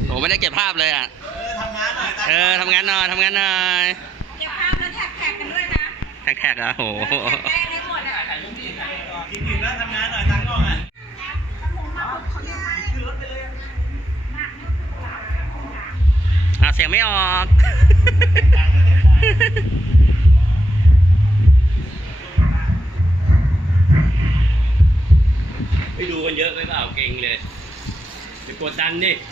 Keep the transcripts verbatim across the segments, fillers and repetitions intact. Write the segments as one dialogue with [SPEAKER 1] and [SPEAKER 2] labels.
[SPEAKER 1] โอ้ไม่ได้เก็บภาพเลยอ่ะ
[SPEAKER 2] เออทำงานหน่อย
[SPEAKER 1] เออทำงานหน่อยทำงานหน่อย
[SPEAKER 3] เก็บภาพแล้วแท็กแท็กกันด้วยนะ
[SPEAKER 1] แท็กแท็กอ่ะโห
[SPEAKER 3] แท็กให้หมดอ่ะ
[SPEAKER 2] กินอิ่มแล้วทำงานหน่อยตั้งกล้องอ่ะคือรถไปเลย
[SPEAKER 1] อ่ะเสียงไม่ออกไปดูกันเยอะไปเปล่าเก่งเลยไปกดดันดิ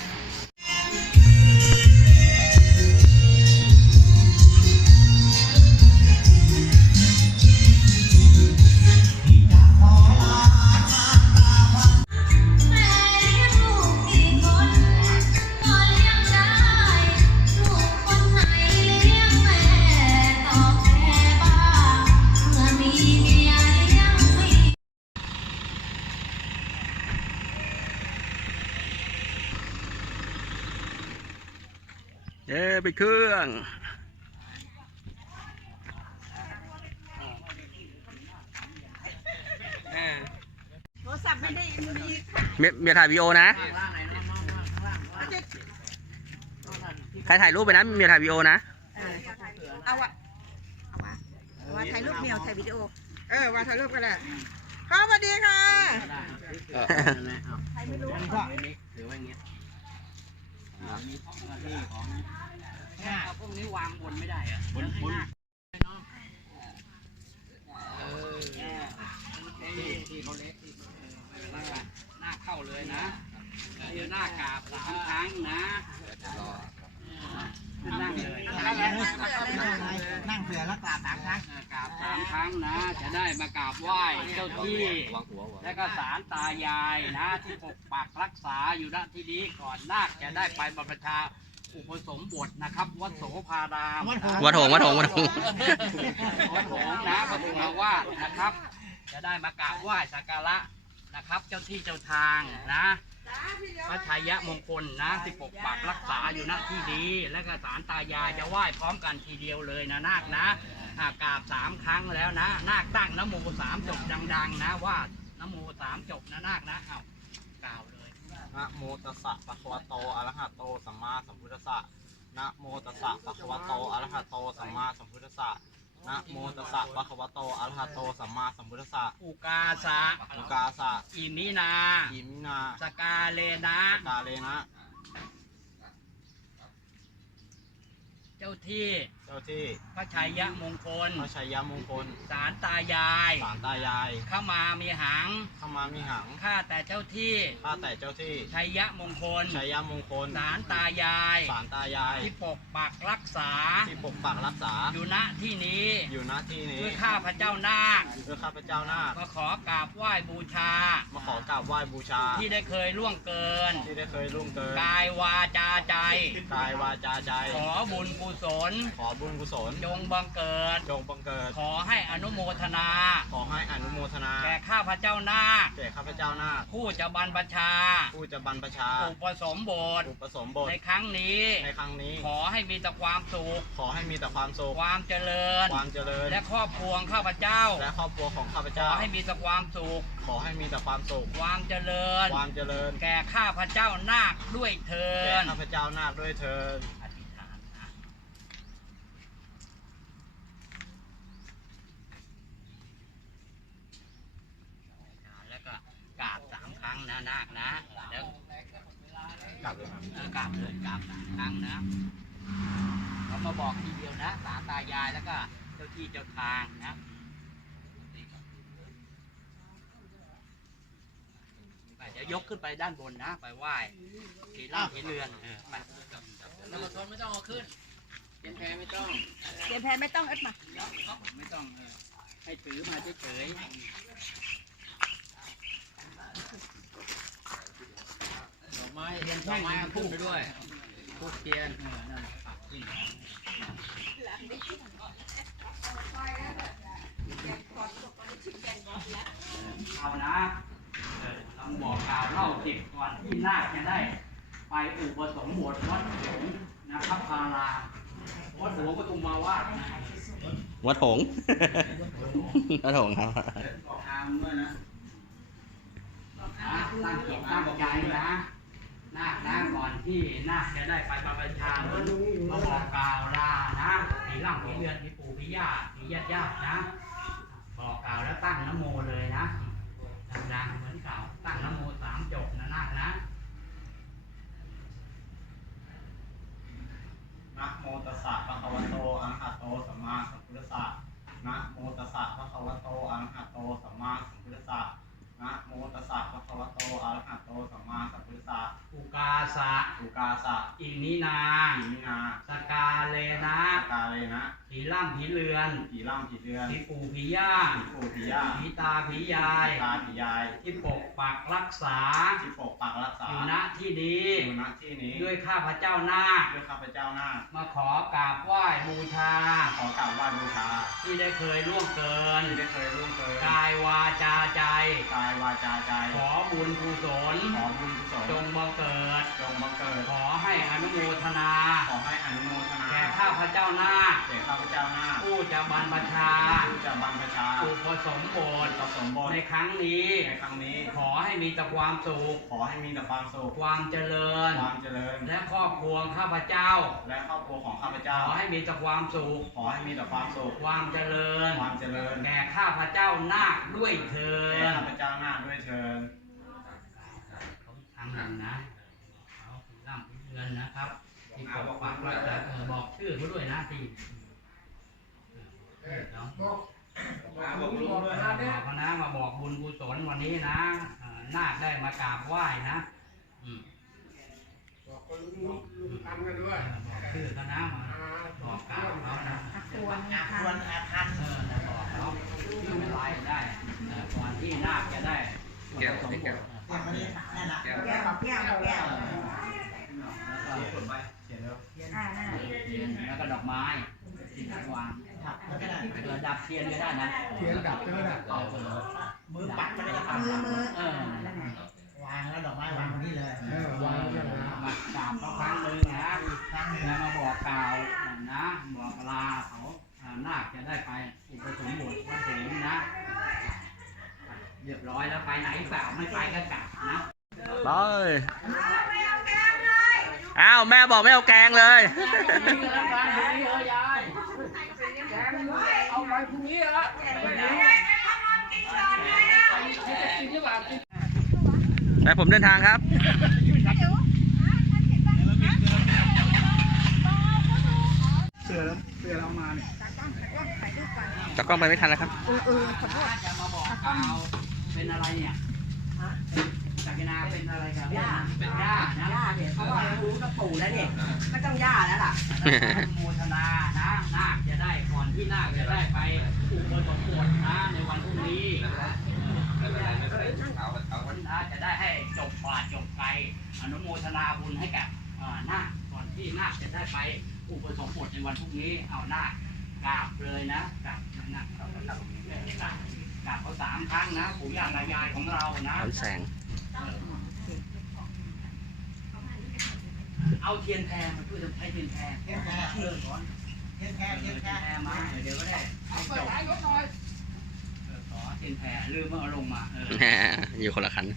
[SPEAKER 1] เย้ไปเครื่อง
[SPEAKER 3] โทรศัพท์ไม่ได้มี
[SPEAKER 1] เมียเมียถ่ายวีดีโอนะใครถ่ายรูปไปนะเมียถ่ายวีดีโอนะ
[SPEAKER 3] เอาวะเอาวะเอาวะถ่ายรูปเมียวถ่ายวิดีโอเออว่าถ่ายรูปกันแหละครับสวัสดีค่ะใครไม่รู้
[SPEAKER 1] ถือว่าอย่างเงี้ย
[SPEAKER 4] เอาพวกนี้วางบนไม่ได้อะบนบนเนาะเออที่เขาเล็กที่หน้าเข้าเลยนะเดี๋ยวหน้ากราบสามครั้งนะนั่งเลย
[SPEAKER 2] นั่งเสือแล้วกราบสามครั้ง
[SPEAKER 4] กราบสามครั้งนะจะได้มากราบไหว้เจ้าที่และก็ศาลตายายนะที่ปกปักรักษาอยู่ณที่นี้ก่อนนาคจะได้ไปบรรพชาอุปสมบทนะครับวัดโสภาราม
[SPEAKER 1] วัดหงวัดหงวัดหง
[SPEAKER 4] วัดหงนะพระพุทธวาสนะครับจะได้มากราบไหว้สักการะนะครับเจ้าที่เจ้าทางนะพระชัยมงคลนะที่ปกปักรักษาอยู่ณที่นี้และก็ศาลตายายจะไหว้พร้อมกันทีเดียวเลยนะนาคนะกราบสามครั้งแล้วนะนาคตั้งนะโมสามจบดังๆนะว่านะโมสามจบนะนาคนะเอากล่าวเลย
[SPEAKER 2] นะโมตัสสะภะคะวะโตอะระหะโตสัมมาสัมพุทธัสสะนะโมตัสสะภะคะวะโตอะระหะโตสัมมาสัมพุทธัสสะนะโมตัสสะภะคะวะโตอะระหะโตสัมมาสัมพุทธัสสะ
[SPEAKER 4] อุกาสะ
[SPEAKER 2] อุกาสะ
[SPEAKER 4] อิมินา
[SPEAKER 2] อิมินา
[SPEAKER 4] สกาเลนะ
[SPEAKER 2] สกาเลนะ
[SPEAKER 4] เจ้าที่
[SPEAKER 2] เจ้าที่
[SPEAKER 4] พระชัยมงคล
[SPEAKER 2] พระชัยมงคล
[SPEAKER 4] ศาลตายาย
[SPEAKER 2] ศาลตายาย
[SPEAKER 4] เข้ามามีหัง
[SPEAKER 2] เข้ามามีหัง
[SPEAKER 4] ข้าแต่เจ้าที่
[SPEAKER 2] ข้าแต่เจ้าที่
[SPEAKER 4] ชัยมงคล
[SPEAKER 2] ชัยมงคล
[SPEAKER 4] ศาลตายาย
[SPEAKER 2] ศาลตายาย
[SPEAKER 4] ที่ปกปักรักษา
[SPEAKER 2] ที่ปกปักรักษา
[SPEAKER 4] อยู่ณที่นี้
[SPEAKER 2] อยู่ณที่นี้
[SPEAKER 4] ด้วยข้าพระเจ้านาค
[SPEAKER 2] ด้วยข้าพระเจ้านาค
[SPEAKER 4] มาขอกราบไหว้บูชา
[SPEAKER 2] มาขอกราบไหว้บูชา
[SPEAKER 4] ที่ได้เคยล่วงเกิน
[SPEAKER 2] ที่ได้เคยล่วงเกิน
[SPEAKER 4] กายวาจาใจ
[SPEAKER 2] กายวาจาใจ
[SPEAKER 4] ขอบุญกุศล
[SPEAKER 2] ขอบุญกุศล
[SPEAKER 4] จงบังเกิด
[SPEAKER 2] จงบังเกิด
[SPEAKER 4] ขอให้อนุโมทนา
[SPEAKER 2] ขอให้อนุโมทนา
[SPEAKER 4] แก่ข้าพระเจ้านาค
[SPEAKER 2] แก่ข้าพระเจ้านาค
[SPEAKER 4] ผู้จะบรรพชา
[SPEAKER 2] ผู้จะบรรพชา
[SPEAKER 4] อุปสมบท
[SPEAKER 2] อุปสมบท
[SPEAKER 4] ในครั้งนี้
[SPEAKER 2] ในครั้งนี้
[SPEAKER 4] ขอให้มีแต่ความสุข
[SPEAKER 2] ขอให้มีแต่ความสุข
[SPEAKER 4] ความเจริญ
[SPEAKER 2] ความเจริญ
[SPEAKER 4] และครอบครัวข้าพเจ้า
[SPEAKER 2] และครอบครัวของข้าพเจ้า
[SPEAKER 4] ขอให้มีแต่ความสุข
[SPEAKER 2] ขอให้มีแต่ความสุข
[SPEAKER 4] ความเจริญ
[SPEAKER 2] ความเจริญ
[SPEAKER 4] แก่ข้าพเจ้านาคด้วยเถิด
[SPEAKER 2] แก่ข้าพเจ้านาคด้วยเถิด
[SPEAKER 4] กราบสามครั้งนะนาคนะแล้ว
[SPEAKER 2] กราบเลย
[SPEAKER 4] กราบเลยกราบสามครั้งนะเขามาบอกทีเดียวนะศาลตายายแล้วก็เจ้าที่เจ้าทางนะเดี๋ยวยกขึ้นไปด้านบนนะไปไหว้ที่ร่างที่เรือนไปแล้วมาทนไม่ต้องเอาขึ้นเตียนแพไม่ต้อง
[SPEAKER 3] เตียนแพไม่ต้องเอ็ดมา
[SPEAKER 4] ไม่ต้องให้ถือมาเฉยๆดอกไม้เทียนดอกไม้พุ่งไปด้วยพุกเทียนเอานะลองบอกกล่าวเล่าติดก่อนที่นาคจะได้ไปอุปสมบทวัดหงส์นะครับพารามวัดหงส์ปทุมมาวาด
[SPEAKER 1] วัดหงส์วัดหงส์ครับ
[SPEAKER 4] ตั้งจิตตั้งใจนะนาคนะก่อนที่ที่นาคจะได้ไปบรรพชาเหมือนมาบอกกล่าวลานะผีร่ำผีเรือนผีปู่ผีย่าผีญาติญาตินะบอกกล่าวแล้วตั้งนะโมเลยนะดังๆเหมือนกล่าวตั้งนะโมสามจบนะนาคนะ
[SPEAKER 2] นะโมตัสสะภะคะวะโตอะระหะโตสัมมาสัมพุทธัสสะนะโมตัสสะภะคะวะโตอะระหะโตสัมมาสัมพุทธัสสะนะโมตัสสะภะคะวะโตอะระหะโตสัมมาสัมพุทธัสสะ
[SPEAKER 4] อุกาสะ
[SPEAKER 2] อุกาสะ
[SPEAKER 4] อินินา
[SPEAKER 2] อิมินา
[SPEAKER 4] สกาเลนะ
[SPEAKER 2] สกาเลนะ
[SPEAKER 4] ผีร่ำผีเรือน
[SPEAKER 2] ผีร่ำผีเรือน
[SPEAKER 4] ผีปู่ผีย่า
[SPEAKER 2] ผีปู่ผีย่า
[SPEAKER 4] ผีตาผียาย
[SPEAKER 2] ตาผียาย
[SPEAKER 4] ที่ปกปักรักษา
[SPEAKER 2] ที่ปกปักรักษา
[SPEAKER 4] อยู่ณที่นี้
[SPEAKER 2] อยู่ณที่นี้
[SPEAKER 4] ด้วยข้าพเจ้านาค
[SPEAKER 2] ด้วยข้าพเจ้าหน้า
[SPEAKER 4] มาขอกราบไหว้บูชา
[SPEAKER 2] ขอกราบไหว้บูชา
[SPEAKER 4] ที่ได้เคยล่วงเกิน
[SPEAKER 2] ที่ได้เคยร่วมเกิน
[SPEAKER 4] กายวาจาใจ
[SPEAKER 2] กายวาจาใจ
[SPEAKER 4] ขอบุญกุศล
[SPEAKER 2] ขอบุญกุศล
[SPEAKER 4] จงบังเกิด
[SPEAKER 2] จงบังเกิด
[SPEAKER 4] ขอให้อนุโมทนา
[SPEAKER 2] ขอให้อนุโมทนา
[SPEAKER 4] แก่ข้าพเจ้านาค
[SPEAKER 2] แก่ข้าพเจ้าหน้า
[SPEAKER 4] ผู้จะบรรพชา
[SPEAKER 2] ผู้จะบรรพชา
[SPEAKER 4] อุปสมบท
[SPEAKER 2] ผสมบท
[SPEAKER 4] ในครั้งนี้
[SPEAKER 2] ในครั้งนี้
[SPEAKER 4] ขอให้มีแต่ความสุข
[SPEAKER 2] ขอให้มีแต่ความสุข
[SPEAKER 4] ความเจริญ
[SPEAKER 2] ความเจริญ
[SPEAKER 4] และครอบครัวข้าพเจ้า
[SPEAKER 2] และครอบครัวของข้าพ
[SPEAKER 4] ข
[SPEAKER 2] เจ้า
[SPEAKER 4] อให้มีแต่ความสุข
[SPEAKER 2] ขอให้มีแต่ความสุข
[SPEAKER 4] ความเจริญ
[SPEAKER 2] ความเจริญ
[SPEAKER 4] แก่ข้าพเจ้านาคด้วยเถิ
[SPEAKER 2] แก่
[SPEAKER 4] ด
[SPEAKER 2] ข้าพเจ้าหน้าด้วยเชิญ
[SPEAKER 4] ทางหนึ่งนะเขาร่ำเงินนะครับที่ปกปักรักษาเออบอกชื่อเขาด้วยนะที่เออเนาะบอกเขานะมาบอกบุญกุศลวันนี้นะเอ่อนาคได้มากราบไหว้นะอืม
[SPEAKER 5] บอกคนลุงลุงทำกันด้วย
[SPEAKER 4] เออบอกชื่อเขานะมาบอกกล่าวเขานะ
[SPEAKER 3] ควรค่ะ
[SPEAKER 5] ควรอาคัน
[SPEAKER 4] เออนะบอกเขาชื่ออะไรได้เออก่อนที่นาคจะได้แก้วสมบูรณ์
[SPEAKER 5] แต่คนนี้นั่นแหละ
[SPEAKER 3] แก้วแก้วแก้ว
[SPEAKER 2] เขียนไปเขียนแล้ว
[SPEAKER 3] อ่าน่า
[SPEAKER 4] แล้วก็ดอกไม้ที่วาง
[SPEAKER 5] ถักแล้วก็ได้
[SPEAKER 4] เออดับเทียนก็ได้นะ
[SPEAKER 5] เทียนดับก็ได้
[SPEAKER 4] เออเออ
[SPEAKER 5] มือปัดก็ได้ครับ
[SPEAKER 3] มือมือ
[SPEAKER 4] เออ
[SPEAKER 5] วางแล้วดอกไม้วางตรงนี้เลยเออวางแล้วนะ
[SPEAKER 4] มากราบเขาครั้งหนึ่งนะ
[SPEAKER 5] ครั้งหนึ่ง
[SPEAKER 4] แล้วมาบอกกล่าวนะบอกลาเขาอ่านาคจะได้ไปอุปสมบทวัดเหงนะเรียบร้อยแล้วไปไหนเปล่าไม่ไปก็กลับนะ
[SPEAKER 1] ไปอ้าวแม่บอกไม่เอาแกงเลย
[SPEAKER 4] เอาไปพรุ่งนี้ละ
[SPEAKER 1] แต่ผมเดินทางครับ
[SPEAKER 5] เสือเสือเรามาเนี่ย
[SPEAKER 1] ตากล้องไปไม่ทันแล้วครับ
[SPEAKER 3] เออเออขอโทษ
[SPEAKER 4] จะมาบอกกล่าวเป็นอะไรเนี่ยจักรนาเป็นอะไรครับย่าเป็นย่านะ
[SPEAKER 6] ย่าเนี่ยเพราะว่ารู้กับปู่แล้วเนี่ยก็ต้องย่าแล้วล่ะ
[SPEAKER 4] โมทนานะนาคจะได้ก่อนที่นาคจะได้ไปอุปสมบทนะในวันพรุ่งนี้นะจะได้ให้จบบาทจบไกลอนุโมทนาบุญให้กับเอ่อนาคก่อนที่นาคจะได้ไปอุปสมบทในวันพรุ่งนี้เอานาคกราบเลยนะกราบนะกราบกราบกราบเขาสามครั้งนะปู่ย่าตายายของเรานะ
[SPEAKER 1] ร้อนแสง
[SPEAKER 4] เอาเทียนแพรมาช่วยทำให้เทียนแพร
[SPEAKER 5] เทียนแพร
[SPEAKER 4] เออร้อน
[SPEAKER 5] เทียนแพร
[SPEAKER 4] เทีย
[SPEAKER 5] เทียน
[SPEAKER 4] น
[SPEAKER 5] แพร
[SPEAKER 4] แพรมาเดี๋ยวก็ได้ให้จบเออขอเทียนแพรลืมเอาลงมาเออ
[SPEAKER 1] อยู่คนละคัน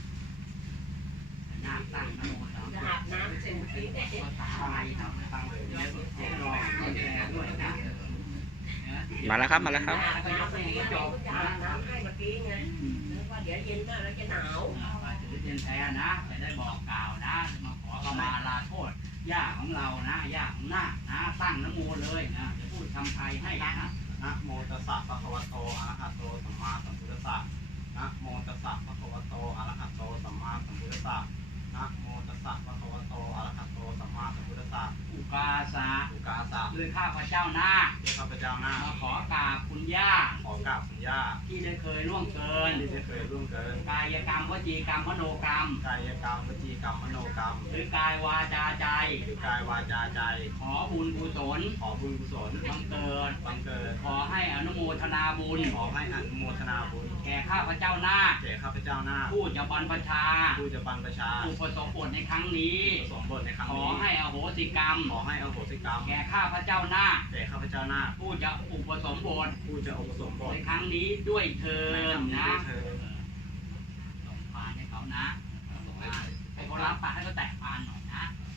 [SPEAKER 4] หน้าตั้งนะโมสามจบ
[SPEAKER 6] อาบน้ำเสร็จเมื่อกี้เนี่ย
[SPEAKER 4] ภาษาอะไรครับตั้งเลยเดี๋ยวเดี๋ยวรอเทียนแพรด้วยนะ
[SPEAKER 1] มาแล้วครับมาแล้วครับ
[SPEAKER 4] แล้วก็ยกมือจบ
[SPEAKER 6] จะอาบน้ำให้เมื่อกี้ไงนึกว่าเดี๋ยวเย็นมากแล้วจะหนาว
[SPEAKER 4] มาถือเทียนแพรนะจะได้บอกกล่าวนะมาขอขมาลาโทษย่าของเรานะย่าของนาคนะตั้งนะโมเลยนะจะพูดคำไทยให้นะ
[SPEAKER 2] นะโมตัสสะภะคะวะโตอะระหะโตสัมมาสัมพุทธัสสะนะโมตัสสะภะคะวะโตอะระหะโตสัมมาสัมพุทธัสสะนะโมตัสสะภะคะวะโตอะระหะโตสัมมาสัมพุทธัสสะ
[SPEAKER 4] อุกาสะ
[SPEAKER 2] อุกาสะ
[SPEAKER 4] ด้วยข้าพเจ้านาค
[SPEAKER 2] ด้วยข้าพเจ้าหน้า
[SPEAKER 4] มาขอกราบคุณย่า
[SPEAKER 2] ขอกราบคุณย่า
[SPEAKER 4] ที่ได้เคยล่วงเกิน
[SPEAKER 2] ที่ได้เคยร่วมเกิน
[SPEAKER 4] กายกรรมวจีกรรมมโนกรรม
[SPEAKER 2] กายกรรมวจีกรรมมโนกรรม
[SPEAKER 4] หรือกายวาจาใจ
[SPEAKER 2] หรือกายวาจาใจ
[SPEAKER 4] ขอบุญกุศล
[SPEAKER 2] ขอบุญกุศล
[SPEAKER 4] บังเกิด
[SPEAKER 2] บังเกิด
[SPEAKER 4] ขอให้อนุโมทนาบุญ
[SPEAKER 2] ขอให้อนุโมทนาบุญ
[SPEAKER 4] แก่ข้าพเจ้านาค
[SPEAKER 2] แก่ข้าพเจ้าหน้า
[SPEAKER 4] ผู้จะบรรพชา
[SPEAKER 2] ผู้จะบรรพชา
[SPEAKER 4] อุปสมบทในครั้งนี้
[SPEAKER 2] สมบทในครั้ง
[SPEAKER 4] ขอ
[SPEAKER 2] นี้
[SPEAKER 4] ให้อโหสิกรรม
[SPEAKER 2] ขอให้อโหสิกรรม
[SPEAKER 4] แก่ข้าพเจ้านาค
[SPEAKER 2] แก่ข้าพเจ้าหน้า
[SPEAKER 4] ผู้จะอุปสมบท
[SPEAKER 2] ผู้จะอุปสมบท
[SPEAKER 4] ในครั้งนี้ด้วยเทินนะ
[SPEAKER 2] เธอ
[SPEAKER 4] ส่งพานให้เขานะส่งพานให้เขารับปากให้เขาแตะพานหน่อยนะ
[SPEAKER 2] ข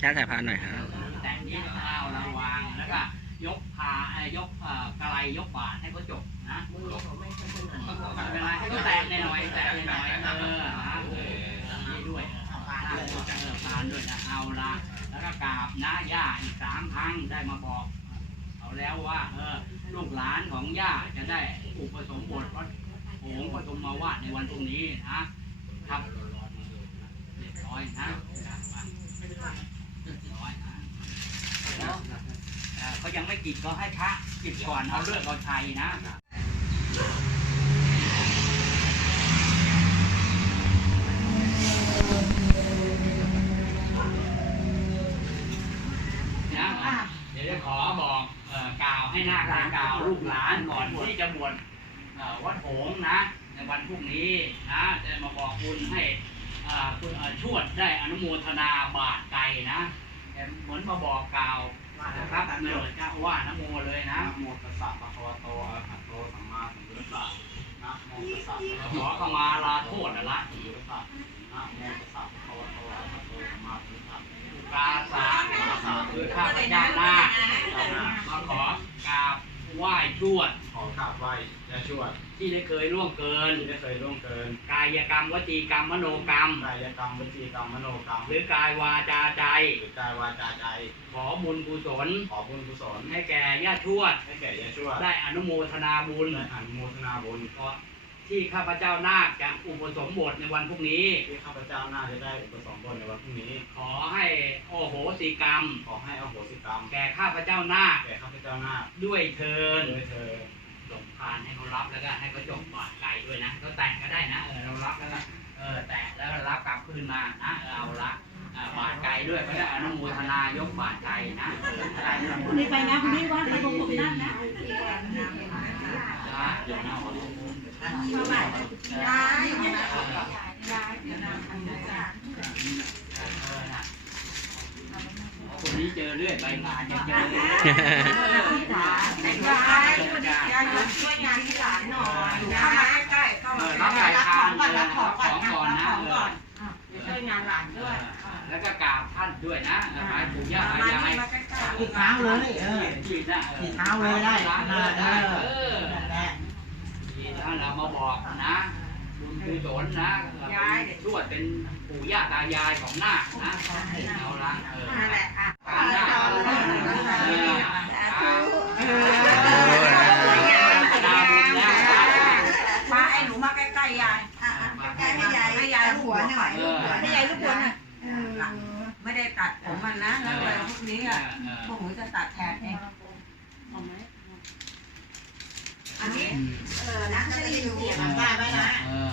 [SPEAKER 7] ช้าสายพานหน่อยครับ
[SPEAKER 4] แต่งนี้เอาระวางแล้วก็ยกพาเอ่อยกเอ่อกระไรยกบาทให้เขาจบนะไม่เป็นไรให้เขาแตะหน่อยๆแตะหน่อยๆเออนะนี่ด้วยพานด้วยเออพานด้วยนะเอาละแล้วก็กราบนะย่าอีกสามครั้งได้มาบอกเอาแล้วว่าเออลูกหลานของย่าจะได้อุปสมบทพระโขงปฐมมาวาดในวันพรุ่งนี้นะครับเรียบร้อยนะเรียบร้อยนะแล้วเอ่อเขายังไม่กิจก็ให้พระกิจก่อนเอาเลือกเอาชัยนะนะเดี๋ยวจะขอบอกเอ่อกล่าวให้นาคได้กล่าวลูกหลานก่อนที่จะบวชเอ่อวัดโขงนะในวันพรุ่งนี้นะจะมาบอกบุญให้เอ่อคุณเอ่อชวดได้อนุโมทนาบาตรไก่นะเหมือนมาบอกกล่าวนะครับเนิดเจ้าว่านะโมเลยนะ
[SPEAKER 2] นะโมตัสสะภะคะวะโตอะระหะโตสัมมาสัมพุทธัสสะนะโมตัสสะภะคะ
[SPEAKER 4] ขอ
[SPEAKER 2] วะ
[SPEAKER 4] ขมาลาโทษนะละ
[SPEAKER 2] โตอะระหะนะโมตัสสะภะคะวะโตอะระหะโตสัมมาสัมพุทธัสสะ
[SPEAKER 4] กาสาคือข้าพเจ้านาคมาขอกราบไหว้ชวด
[SPEAKER 2] ขอกราบไหว้ยาชวด
[SPEAKER 4] ที่ได้เคยล่วงเกิน
[SPEAKER 2] ที่ได้เคยร่วงเกิน
[SPEAKER 4] กายกรรมวจีกรรมมโนกรรม
[SPEAKER 2] กายกรรมวจีกรรมมโนกรรม
[SPEAKER 4] หรือกายวาจาใจ
[SPEAKER 2] หรือกายวาจาใจ
[SPEAKER 4] ขอบุญกุศล
[SPEAKER 2] ขอบุญกุศล
[SPEAKER 4] ให้แก่ญาติทวด
[SPEAKER 2] ให้แก่ยาชวด
[SPEAKER 4] ได้อนุโมทนาบุญ
[SPEAKER 2] ได้อนุโมทนาบุญ
[SPEAKER 4] ขอที่ข้าพเจ้านาคจะอุปสมบทในวันพรุ่งนี้
[SPEAKER 2] ที่ข้าพเจ้าน่าจะได้อุปสมบทในวันพรุ่งนี้
[SPEAKER 4] ขอให้โอโหสิกรรม
[SPEAKER 2] ขอให้อโหสิกรรม
[SPEAKER 4] แก่ข้าพเจ้านาค
[SPEAKER 2] แก่ข้าพเจ้านาค
[SPEAKER 4] ด้วยเทิน
[SPEAKER 2] โดยเธอ
[SPEAKER 4] ส่งพานให้เขารับแล้วก็ให้เขาจบบาดไก่ด้วยนะเขาแต่งก็ได้นะเออเรารับแล้วก็เออแต่งแล้วก็รับกลับคืนมานะเออเอาละอ่าบาดไก่ด้วยก็ได้อนุโมทนายกบาดไก่นะเออได้
[SPEAKER 6] คุณนี่ไปนะคุณนี่ว่าไปตรงผมนั่นนะ
[SPEAKER 4] ได้เดี๋ยวนะ
[SPEAKER 3] ย้ายย้าย
[SPEAKER 4] คนนี้เจอเรื่อยไปงานจะเจอ
[SPEAKER 3] ย้ายย้ายช่วยงานที่หลานหน่อยเข้ามาใกล้ๆเข้ามา
[SPEAKER 4] รับสายทาน
[SPEAKER 3] ก่อนรับของก่อน
[SPEAKER 4] ของก่อนนะ
[SPEAKER 3] ของก่อนช่วยงานหลานด้วย
[SPEAKER 4] แล้วก็กราบท่านด้วยนะหมายถึงญาติ
[SPEAKER 3] มาย
[SPEAKER 4] าย
[SPEAKER 3] มาใกล้
[SPEAKER 5] ที่เท้าเลยเออ
[SPEAKER 4] ที่นะ
[SPEAKER 5] ที่เท้าเลยได้
[SPEAKER 4] ได้ได้เออ
[SPEAKER 5] นั่นแหละ
[SPEAKER 4] ที่ท่านเรามาบอกนะบุญกุศลนะทวดเป็นปู่ย่าตายายของนาคนะเอาละเออ
[SPEAKER 3] ๆนั่นแหละอ่ะ
[SPEAKER 4] การนาคเออ
[SPEAKER 3] สาธุ
[SPEAKER 4] นาบุญแล้ว
[SPEAKER 3] มาไอ้หนูมาใกล้ๆยายใกล้ให้ยายให้ยายหัวหน่อยให้ยายลูกหัวหน่อยไม่ได้ตัดผมมันนะแล้วเลยพวกนี้อ่ะพวกหนูจะตัดแทนเองอันนี้เออนะจะได้ยินเสียงได้ไหมนะ
[SPEAKER 4] เออ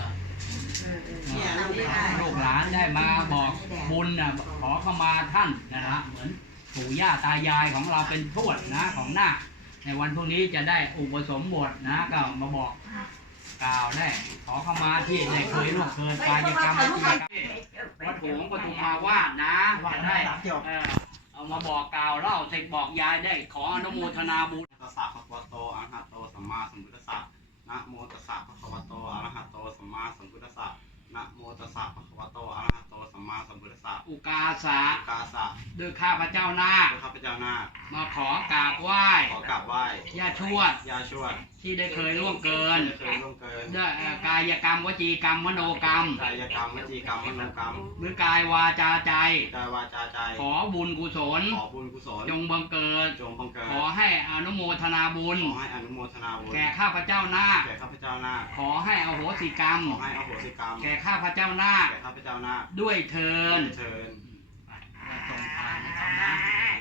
[SPEAKER 4] ลูกหลานได้มาบอกบุญนะขอเข้ามาท่านนะฮะเหมือนปู่ย่าตายายของเราเป็นทวดนะของนาคในวันพรุ่งนี้จะได้อุปสมบทนะก็มาบอกกล่าวได้ขอเข้ามาที่ได้เคยล่วงเกินกายกรรมวจีกรรมวัดโขงปฐุมมาวาดนะจะได้เออเอามาบอกกล่าวเล่าเสกบอกยายได้ขออนุโมทนาบุญ
[SPEAKER 2] ตัสสะภะคะวะโตอะระหะโตสัมมาสัมพุทธัสสะนะโมตัสสะภะคะวะโตอะระหะโตสัมมาสัมพุทธัสสะนะโมตัสสะภะคะวะโตอะระหะโตสัมมาสัมพุทธัสสะ
[SPEAKER 4] อุกาสะ
[SPEAKER 2] กาสะ
[SPEAKER 4] ด้วยข้าพเจ้านาค
[SPEAKER 2] ข้าพเจ้านาค
[SPEAKER 4] มาขอกราบไหว้
[SPEAKER 2] ขอกราบไหว้
[SPEAKER 4] ญาติทวด
[SPEAKER 2] ยาชวด
[SPEAKER 4] ที่ได้เคยล่วงเกิน
[SPEAKER 2] ที่เคยร่วงเกิน
[SPEAKER 4] ด้วยเอ่อกายกรรมวจีกรรมมโนกรรม
[SPEAKER 2] กายกรรมวจีกรรมมโนกรรม
[SPEAKER 4] หรือกายวาจาใจ
[SPEAKER 2] กายวาจาใจ
[SPEAKER 4] ขอบุญกุศล
[SPEAKER 2] ขอบุญกุศล
[SPEAKER 4] จงบังเกิด
[SPEAKER 2] จงบังเกิด
[SPEAKER 4] ขอให้อนุโมทนาบุญ
[SPEAKER 2] ขอให้อนุโมทนาบุญ
[SPEAKER 4] แก่ข้าพเจ้านาค
[SPEAKER 2] แก่ข้าพเจ้านาค
[SPEAKER 4] ขอให้อโหสิกรรม
[SPEAKER 2] ขอให้อโหสิกรรม
[SPEAKER 4] แก่ข้าพเจ้านาค
[SPEAKER 2] แก่ข้าพเจ้านาค
[SPEAKER 4] ด้วยเทิน
[SPEAKER 2] เชิญ
[SPEAKER 4] ส่งทานให้เขานะ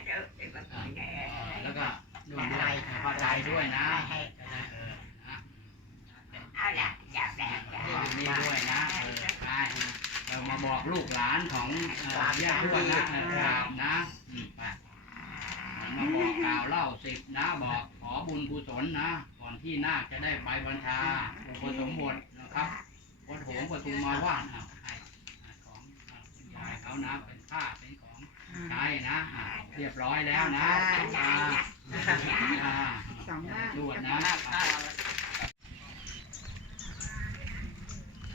[SPEAKER 4] แล้วก็ด้วยด้วยพอใจด้วยนะเออนะนี่ด้วยนะเออได้เรามาบอกลูกหลานของญาติทวดนะกราบนะอืมไปมาบอกกล่าวเล่าสิบนะบอกขอบุญกุศลนะก่อนที่นาคจะได้ไปบัญชาอุปสมบทนะครับวัดโหงปฐุมมาวาดเอาให้ของยายเขานะเป็นผ้าเป็นของใช้นะอ่าเรียบร้อยแล้วนะอ่าอ่าตรวจนะ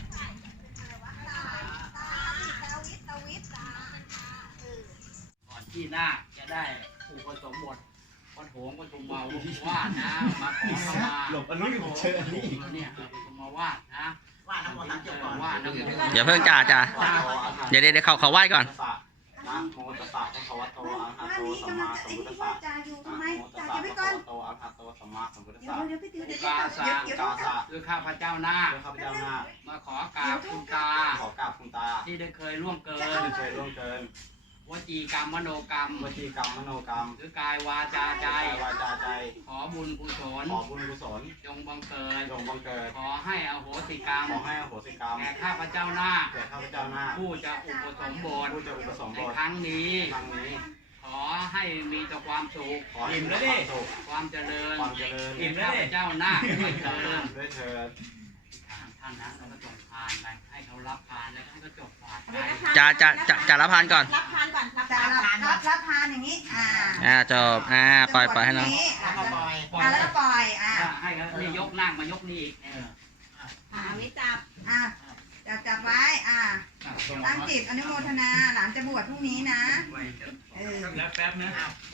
[SPEAKER 4] ก่อนที่นาคจะได้อุปสมบทวัดโหงวัดตุมมาวาดนะมาขอขมา
[SPEAKER 2] หลบอันนี้เชิญอันนี้อีก
[SPEAKER 4] เนี่ยวัดตุมมาวาดนะ
[SPEAKER 5] ว่าน้ำมันจบก่อน
[SPEAKER 4] วาดน้ำมนต์
[SPEAKER 7] เดี๋ยวเพิ่งจ่าจ่าเดี๋ยวเดี๋ยวเดี๋ยวเขาเขาไหว้ก่อน
[SPEAKER 2] นะโมตัสสะภะคะวะโตอะระหะโตสัมมาสัมพุทธัสสะ
[SPEAKER 3] จ่าอยู่
[SPEAKER 2] นะ
[SPEAKER 3] ทำไม
[SPEAKER 2] โมตั
[SPEAKER 3] จ่า
[SPEAKER 2] สสะ
[SPEAKER 3] เก็บไว้
[SPEAKER 2] ภะ
[SPEAKER 3] ก่อน
[SPEAKER 2] คะวะโตอะระหะโตสัมมาสัมพุทธัส
[SPEAKER 3] เดี๋ยว
[SPEAKER 2] สะ
[SPEAKER 3] เดี๋ยวพี่ติ๋วเดี๋ยวเดี๋ยวเดี๋ยว
[SPEAKER 2] กาสะ
[SPEAKER 4] คือข้าพเจ้านาค
[SPEAKER 2] เพื่อข้าพเจ้านาค
[SPEAKER 4] มาขอกราบคุณตา
[SPEAKER 2] ขอกราบคุณตา
[SPEAKER 4] ที่ได้เคยล่วงเกิน
[SPEAKER 2] ที่เคยร่วงเกิน
[SPEAKER 4] วจีกรรมมโนกรรม
[SPEAKER 2] วจีกรรมมโนกรรม
[SPEAKER 4] หรือกายวาจาใจ
[SPEAKER 2] กายวาจาใจ
[SPEAKER 4] ขอบุญกุศล
[SPEAKER 2] ขอบุญกุศล
[SPEAKER 4] จงบังเกิด
[SPEAKER 2] จงบังเกิด
[SPEAKER 4] ขอให้อโหสิกรรม
[SPEAKER 2] ขอให้อโหสิกรรม
[SPEAKER 4] แก่ข้าพเจ้านาค
[SPEAKER 2] แก่ข้าพเจ้านาค
[SPEAKER 4] ผู้จะอุปสมบท
[SPEAKER 2] ผู้จะอุปสม
[SPEAKER 4] ใน
[SPEAKER 2] บท
[SPEAKER 4] ครั้งนี้
[SPEAKER 2] ครั้งนี้
[SPEAKER 4] ขอให้มีแต่ความสุข
[SPEAKER 2] ขอให้มีความสุข
[SPEAKER 4] ความเจริญ
[SPEAKER 2] ความเจริญ
[SPEAKER 4] แก่ข้าพเจ้านาคด้วยเถิด
[SPEAKER 2] ด้วยเถิด
[SPEAKER 4] ท่านนะเราก็ส่งทานไปให้เขารับทานแล้วให้เขาจบฝาดไป
[SPEAKER 7] จ่าจ่าจ่าจ่ารับพานก่อน
[SPEAKER 3] รับทานก่อนรับทานรับรับทานอย่างนี้อ่า
[SPEAKER 7] อ่าจบอ่าปล่อยปล่อยให้น้อง
[SPEAKER 5] แล้วก็ปล่อย
[SPEAKER 3] อ่าแล้วก็ปล่อยอ่า
[SPEAKER 4] ให้เขานี่ยกนั่งมายกนี่อีกเออ
[SPEAKER 3] อ่าวิจับอ่าจับจับไว้อ่าตั้งจิตอนุโมทนาหลานจะบวชพรุ่งนี้นะเออ
[SPEAKER 4] แล้วแป๊บนะ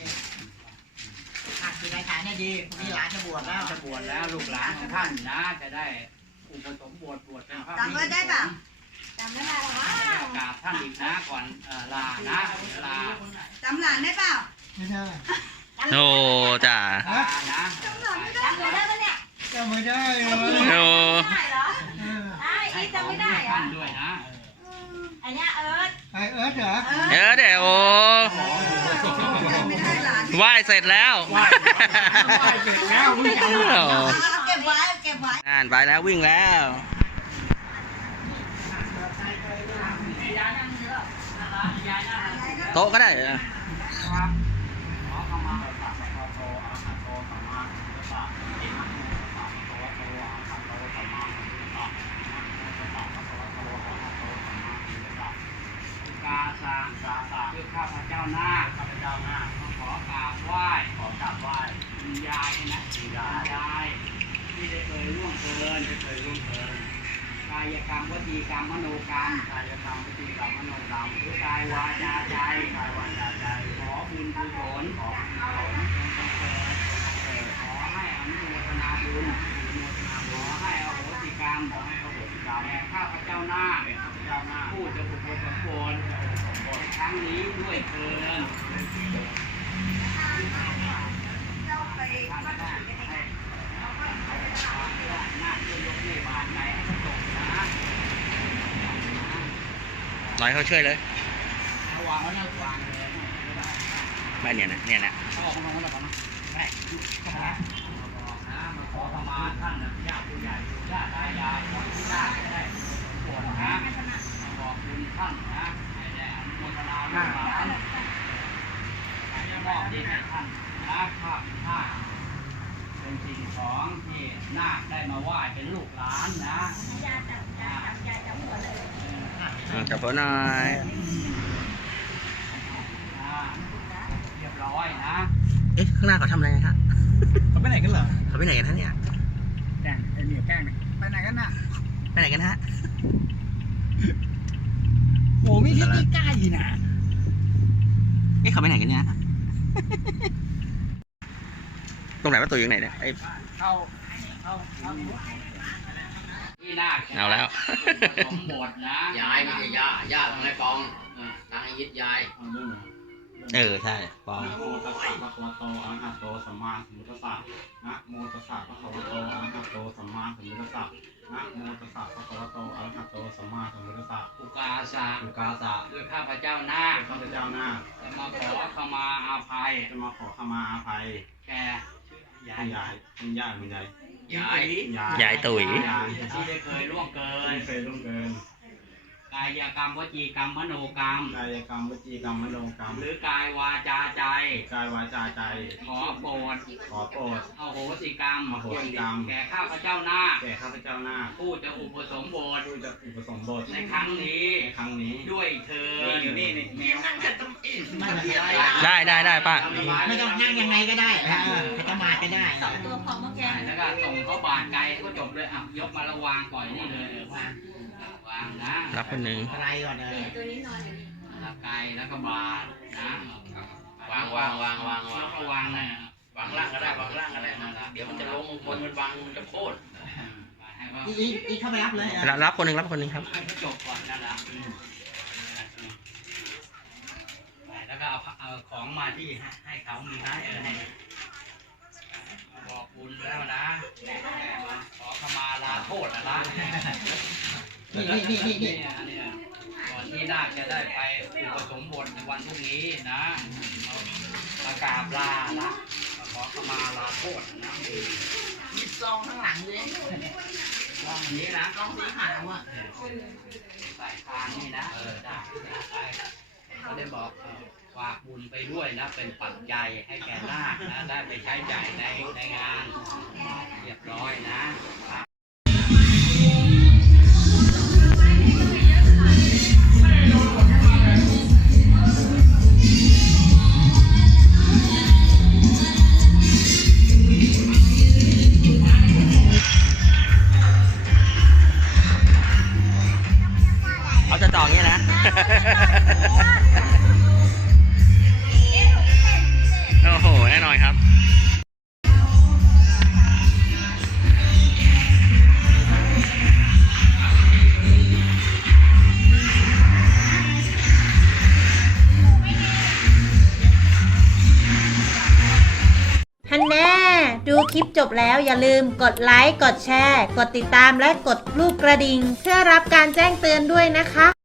[SPEAKER 5] อ่ะกินอาหารเนี่ยดีพรุ่งนี้หลานจะบวชแล้ว
[SPEAKER 4] จะบวชแล้วลูกหลานของท่านนะจะได้อุปสมบทบวชเป็นพระ
[SPEAKER 3] จำไว้ได้ป่ะจำได้ป่ะว้าว
[SPEAKER 4] กราบท่านอีกนะก่อนเอ่อลานะลา
[SPEAKER 3] จำหลานได้เปล่า
[SPEAKER 5] ไม่ได้
[SPEAKER 7] โอ้จ่า
[SPEAKER 4] ลานะ
[SPEAKER 3] จำหลานไม่ได้จำไม่ได้ปะเนี่ย
[SPEAKER 5] จำไม่ได้เลย
[SPEAKER 7] โอ้
[SPEAKER 3] ได้เหรอไอ้อีจำไม่ได้เหรอ
[SPEAKER 4] ท่านด้วยนะ
[SPEAKER 3] อันเนี้ยเอิร์ธ
[SPEAKER 5] ไอเอิร์ธเหรอ
[SPEAKER 7] เออเดี๋ยวโอ้
[SPEAKER 3] จำไม่ได้หลาน
[SPEAKER 7] ไหว้เสร็จแล้ว
[SPEAKER 4] ไหว้เสร็จแล้วมึงจำ
[SPEAKER 7] โอ้
[SPEAKER 3] เก็บไว้เก็บไว้
[SPEAKER 7] อ่านไปแล้ววิ่งแล้ว
[SPEAKER 4] ยายนั่งเยอะยายนั่ง
[SPEAKER 7] โต๊ะก็ได้
[SPEAKER 4] ครับขอเข้ามา
[SPEAKER 2] ตัสสะภะคะวะโตอะระหะโตสัมมาสัมพุทธัสสะนะโมตัสสะภะคะวะโตอะระหะโตสัมมาสัมพุทธัสสะนะโมตัสสะภะคะวะโตอะระหะโตสัมมาสัมพุทธัสสะ
[SPEAKER 4] กาสางกาสาคือข้าพเจ้านาค
[SPEAKER 2] ข้าพเจ้านาค
[SPEAKER 4] มาขอกราบไหว้
[SPEAKER 2] ขอกราบไหว้
[SPEAKER 4] คุณยายนะ
[SPEAKER 2] คุณยาย
[SPEAKER 4] ยายที่ได้เคยล่วงเกิน
[SPEAKER 2] ที่เคยร่วงเกิน
[SPEAKER 4] กายกรรมวจีกรรมมโนกรรม
[SPEAKER 2] กายกรรมวิธีกรรมมโนกรรม
[SPEAKER 4] หรือกายวาจาใจ
[SPEAKER 2] กายวาจาใจ
[SPEAKER 4] ขอบุญกุศล
[SPEAKER 2] ขอบุญกุศล
[SPEAKER 4] เอ่อขอให้อนุโมทนาบุญขอให้อโหสิกรรม
[SPEAKER 2] ขอให้อโหสิกรรม
[SPEAKER 4] แก่ข้าพเจ้านาค
[SPEAKER 2] แก่ข้าพเจ้านาค
[SPEAKER 4] ผู้จะอุปสมบทในครั้งนี้ด้วยเถิด
[SPEAKER 3] เราไป
[SPEAKER 4] ท่าน
[SPEAKER 3] วัด
[SPEAKER 4] ได้
[SPEAKER 3] ถือกันเอง
[SPEAKER 4] ให้หน้าช่วยยกนี่บาทไหนให้เขาตกนะ
[SPEAKER 7] ร้อยเขาช่วยเลย
[SPEAKER 4] ระวังแล้วนะวางเลยไม่ได้
[SPEAKER 7] ไม่เนี่ยนะเนี่ยนะ
[SPEAKER 4] เขาบอกเขาบอกเขาบอกนะไม่เขาบอกนะมาขอขมาท่านนะญาติผู้ใหญ่ญาติตายายก่อนที่ญาติจะได้ปวดนะมาบอกคุณท่านนะให้ได้อนุโมทนาลูกหลานให้ได้มอบนี้ให้ท่านนะภาพภาพเป็นสิ่งของที่นาคได้มาไหว้เป็นลูกหลานนะ
[SPEAKER 3] ยาจับยาจับยาจับหัวเลย
[SPEAKER 7] อ่าจับหัวหน่อย
[SPEAKER 4] อ่าเรียบร้อยนะ
[SPEAKER 7] เอ๊ะข้างหน้าเขาทำอะไรฮะ
[SPEAKER 5] เขาไปไหนกันเหรอ
[SPEAKER 7] เขาไปไหนกันฮะเนี่ย
[SPEAKER 4] แกล้งไอ้เหนียวแกล้งนะ
[SPEAKER 5] ไปไหนกันน่ะ
[SPEAKER 7] ไปไหนกันฮะ
[SPEAKER 5] โอ้มีที่ใกล้ๆนะ
[SPEAKER 7] เอ๊ะเขาไปไหนกันเนี่ย ตรงไหนประตูอยู่ไหนเนี่ยไอ้
[SPEAKER 4] เข้าเข้าเข้าที่นาค
[SPEAKER 7] เอาแล้ว
[SPEAKER 4] สมบทนะ
[SPEAKER 8] ยายไม่ใช่ย่าย่าทางไรกองนางยิดยาย
[SPEAKER 2] เอาเรื่องหนึ่ง
[SPEAKER 7] เออใช่ปอง
[SPEAKER 2] นะโมตัสสะภะคะวะโตอะระหะโตสัมมาสัมพุทธัสสะนะโมตัสสะภะคะวะโตอะระหะโตสัมมาสัมพุทธัสสะนะโมตัสสะภะคะวะโตอะระหะโตสัมมาสัมพุทธัสสะ
[SPEAKER 4] อุกาสะ
[SPEAKER 2] อุกาสะ
[SPEAKER 4] คือข้าพเจ้านาค
[SPEAKER 2] ข้าพเจ้านาค
[SPEAKER 4] จะมาขอขมาอาภัย
[SPEAKER 2] จะมาขอขมาอาภัย
[SPEAKER 4] แก่ยา
[SPEAKER 2] คุณ
[SPEAKER 4] ย
[SPEAKER 2] ยายคุณย่าคุณยาย
[SPEAKER 8] ยาย
[SPEAKER 2] ยาย
[SPEAKER 7] ยายตุ๋ย
[SPEAKER 2] ยาย
[SPEAKER 4] ที่ได้เคยล่วงเกิน
[SPEAKER 2] ไม่เคยร่วงเกิน
[SPEAKER 4] กายกรรมวจีกรรมมโนกรรม
[SPEAKER 2] กายกรรมวจีกรรมมโนกรรม
[SPEAKER 4] หรือกายวาจาใจ
[SPEAKER 2] กายวาจาใจ
[SPEAKER 4] ขอโปรด
[SPEAKER 2] ขอโปรด
[SPEAKER 4] อโหสิกรรม
[SPEAKER 2] อโหสิกรรม
[SPEAKER 4] แก่ข้าพเจ้านาค
[SPEAKER 2] แก่ข้าพเจ้านาค
[SPEAKER 4] ผู้จะอุปสมบท
[SPEAKER 2] ผู้จะอุปสมบท
[SPEAKER 4] ในครั้งนี้
[SPEAKER 2] ในครั้งนี้
[SPEAKER 4] ด้วยเธอ
[SPEAKER 2] อยู่นี่นี่
[SPEAKER 7] ได้ได้ได้ป้า
[SPEAKER 5] ไม่ต้องนั่งยังไงก็ได้เออขัดสมาธิก็ได้
[SPEAKER 3] สองตัวพอเมื่อกี้
[SPEAKER 4] แล้วก็ส่งเขาบาดไกลก็จบเลยอ่ะยกมาระวางปล่อยนี่เลยเออวางวางนะ
[SPEAKER 7] รับคนหนึ่ง
[SPEAKER 5] อะไรก่อนเลย
[SPEAKER 3] ตัวนี้นอนอยู่
[SPEAKER 4] แล้วไกลแล้วก็บาดนะ
[SPEAKER 8] วางวางวางวางวาง
[SPEAKER 4] แล้วก็วางนะ
[SPEAKER 8] วางล่างก็ได้วางล่างก็ได้เดี๋ยวมันจะลงบนมันวางมันจะโค่น
[SPEAKER 4] ให้ว่า
[SPEAKER 5] อีอีอีเข้าไปรับเลย
[SPEAKER 7] รับรับคนหนึ่งรับคนหนึ่งครับ
[SPEAKER 4] ให้เขาจบก่อนนั่นแหละอืมไปแล้วก็เอาเอาของมาที่ให้ให้เขามีนะเออให้บอกบุญแล้วนะขอขมาลาโทษนะนะ
[SPEAKER 5] นี่นี่นี่นี่
[SPEAKER 4] เนี่ยเนี่ยก่อนที่นาคจะได้ไปอุปสมบทในวันพรุ่งนี้นะเราประกราบลาละขอขมาลาโทษนะ
[SPEAKER 5] มีซองข้างหลังด้วย
[SPEAKER 4] ลองอันนี้นะ
[SPEAKER 5] ซองสีขาวอ่ะ
[SPEAKER 4] ใส่ทานนี่นะเออได้ไปเขาได้บอกเออฝากบุญไปด้วยนะเป็นปัจจัยให้แก่นาคนะได้ไปใช้จ่ายในในงานเรียบร้อยนะ
[SPEAKER 7] เอาจะจ่ออย่างนี้นะ โอ้โห แน่นอนครับ
[SPEAKER 9] ฮันแน่ ดูคลิปจบแล้วอย่าลืมกดไลค์ กดแชร์ กดติดตามและกดรูปกระดิ่งเพื่อรับการแจ้งเตือนด้วยนะคะ